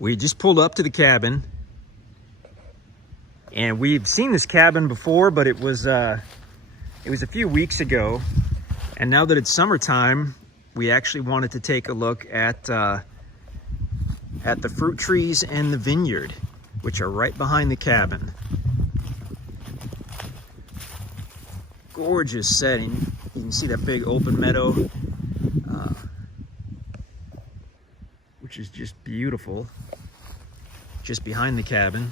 We just pulled up to the cabin, and we've seen this cabin before, but it was a few weeks ago. And now that it's summertime, we actually wanted to take a look at the fruit trees and the vineyard, which are right behind the cabin. Gorgeous setting. You can see that big open meadow, which is just beautiful, just behind the cabin.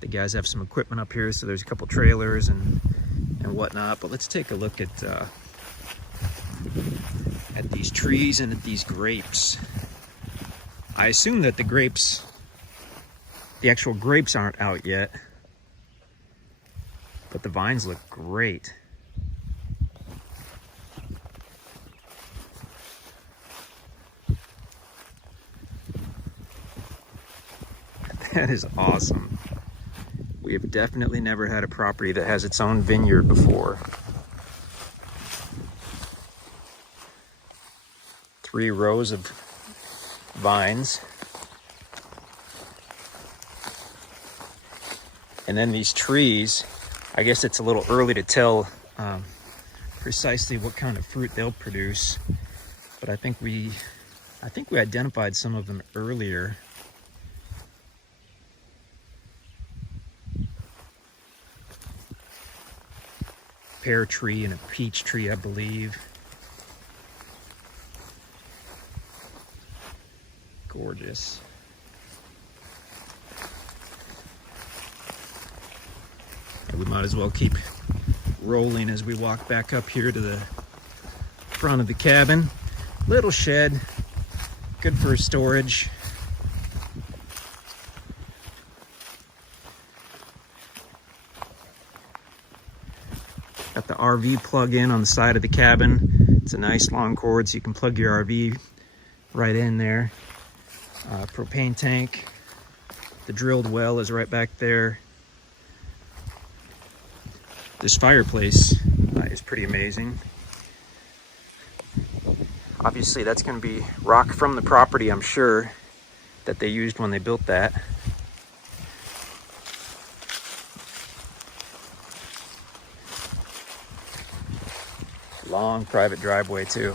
The guys have some equipment up here, so there's a couple trailers and whatnot. But let's take a look at these trees and at these grapes. I assume that the actual grapes aren't out yet, but the vines look great. That is awesome. We have definitely never had a property that has its own vineyard before. 3 rows of vines. And then these trees, I guess it's a little early to tell precisely what kind of fruit they'll produce, but I think we identified some of them earlier. Pear tree and a peach tree, I believe. Gorgeous. And we might as well keep rolling as we walk back up here to the front of the cabin. Little shed, good for storage. Got the RV plug-in on the side of the cabin. It's a nice long cord, so you can plug your RV right in there. Propane tank. The drilled well is right back there. This fireplace is pretty amazing. Obviously, that's going to be rock from the property, I'm sure, that they used when they built that. Long private driveway too.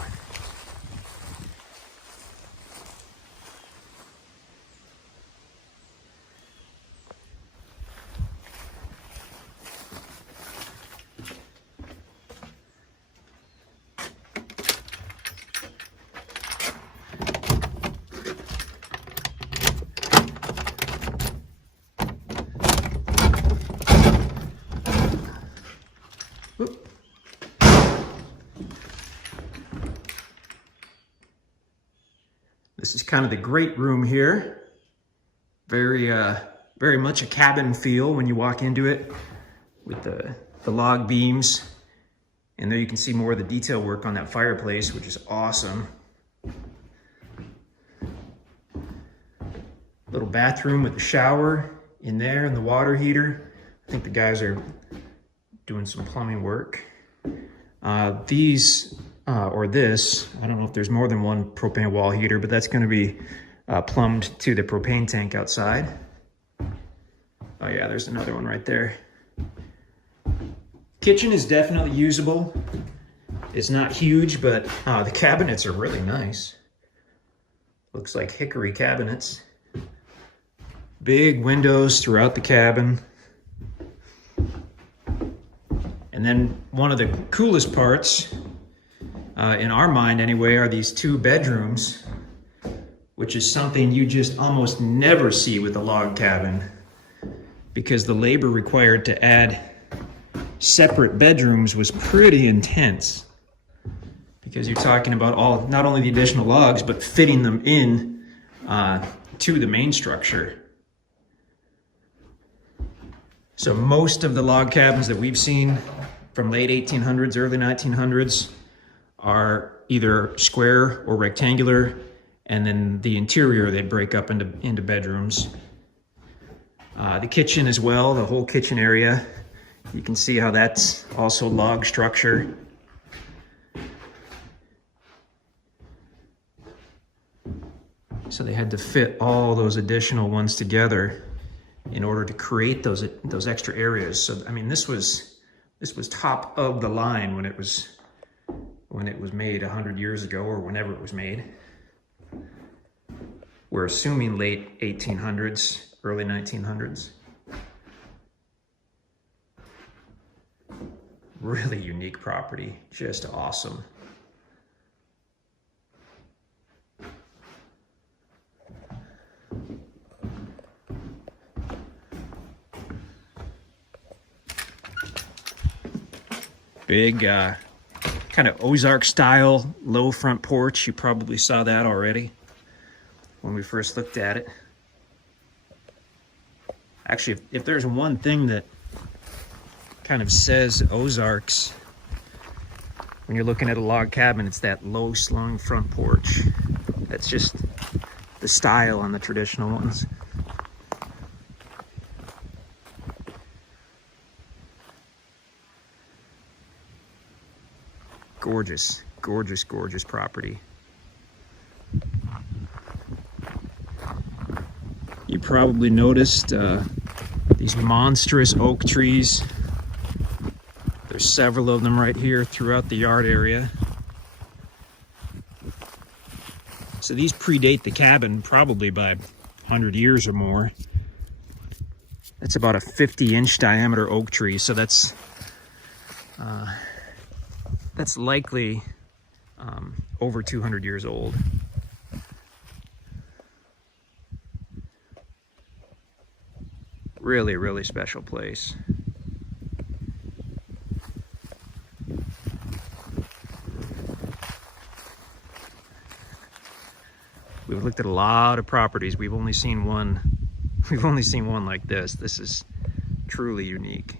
This is kind of the great room here. Very much a cabin feel when you walk into it, with the log beams. And there you can see more of the detail work on that fireplace, which is awesome. Little bathroom with the shower in there and the water heater. I think the guys are doing some plumbing work. This, I don't know if there's more than one propane wall heater, but that's going to be plumbed to the propane tank outside. Oh yeah, there's another one right there. Kitchen is definitely usable. It's not huge, but the cabinets are really nice. Looks like hickory cabinets. Big windows throughout the cabin. And then one of the coolest parts, in our mind anyway, are these 2 bedrooms, which is something you just almost never see with a log cabin, because the labor required to add separate bedrooms was pretty intense, because you're talking about not only the additional logs, but fitting them in to the main structure. So most of the log cabins that we've seen from late 1800s, early 1900s are either square or rectangular, and then the interior they'd break up into bedrooms. The kitchen as well, the whole kitchen area. You can see how that's also log structure. So they had to fit all those additional ones together in order to create those extra areas. So I mean, this was top of the line when it was made 100 years ago, or whenever it was made. We're assuming late 1800s, early 1900s. Really unique property, just awesome. Big kind of Ozark style low front porch. You probably saw that already when we first looked at it. Actually, if there's one thing that kind of says Ozarks when you're looking at a log cabin, it's that low slung front porch. That's just the style on the traditional ones. Gorgeous, gorgeous, gorgeous property. You probably noticed these monstrous oak trees. There's several of them right here throughout the yard area. So these predate the cabin probably by 100 years or more. That's about a 50-inch diameter oak tree, so that's likely over 200 years old. Really, really special place. We've looked at a lot of properties. We've only seen one like this. This is truly unique.